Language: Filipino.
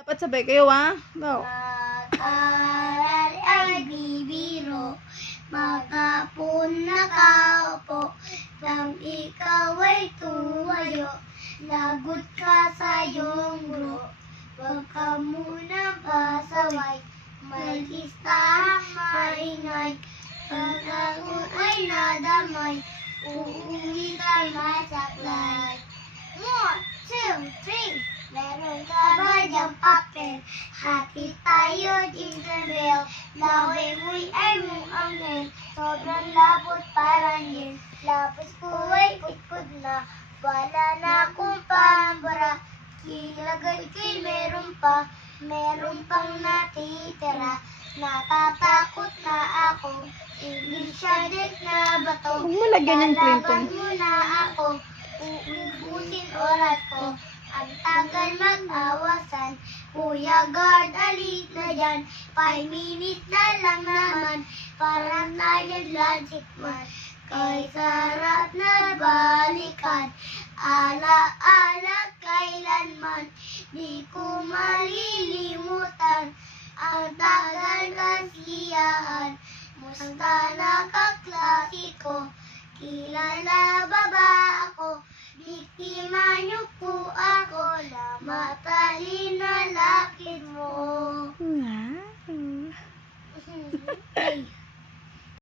Dapat sabay kayo, ha? Go. Mag-aral ay bibiro, maghapon nakaupo, nang ikaw ay tumayo, lagot ka sa iyong guro. Huwag ka munang pasaway, may listahan maingay, pagkaon ay nadamay, uuwi kay masaklay. 1, 2, 3. Meron ka ba diyang papel? Hati tayo, jingle bell. Laway mo'y ay mong angel. Sobrang labot parang yun. Lapos ko ay putpud na. Wala na akong pambara. Kilagay ko'y meron pa. Meron pang natitira. Natatakot na ako. Inisyadet na bato. Huwag mo lagyan yung Lalaban Clinton. mo na ako. Uubusin oras ko. Ang tagal mag-awasan. Kuya guard, alit na dyan. 5 minutes na lang naman. Parang nagladlantik man. Kay sarap na balikan. Ala-ala kailanman. Di ko malilimutan. Ang tagal kasiyahan. Musta na kaklase ko? Kilala ba ba ako? Biktima